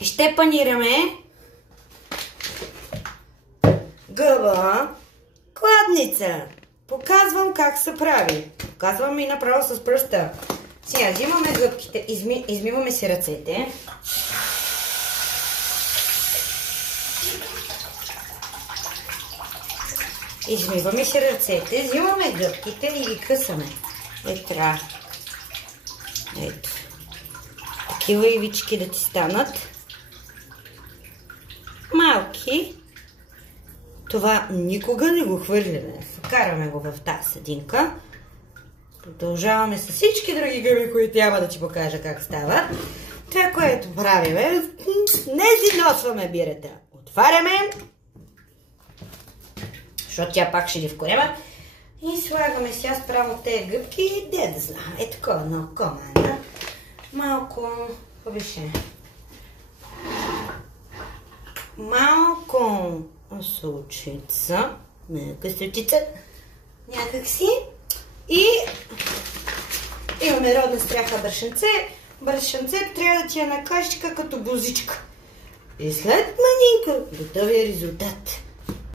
ще панираме гъба кладница. Показвам как се прави. Показвам и направо с пръста. Сега взимаме гъбките, измиваме си ръцете. Измиваме си ръцете, взимаме гъбките и ги късаме. Ето. Такива ивички да ти станат. Малки. Това никога не го хвърляме. Вкараме го в тази съдинка. Продължаваме с всички други гъби, които няма да ти покажа как става. Това, което правиме, не износваме бирата. Отваряме, защото тя пак ще ли в корема. И слагаме сега спрямо тези гъбки. Де да знам, е такова на око, малко, више. Малко сълчица, късочица, някакси. И имаме родна стряха брашенце. Брашенцето трябва да ти я накашка като бузичка. И след манинка готовия резултат.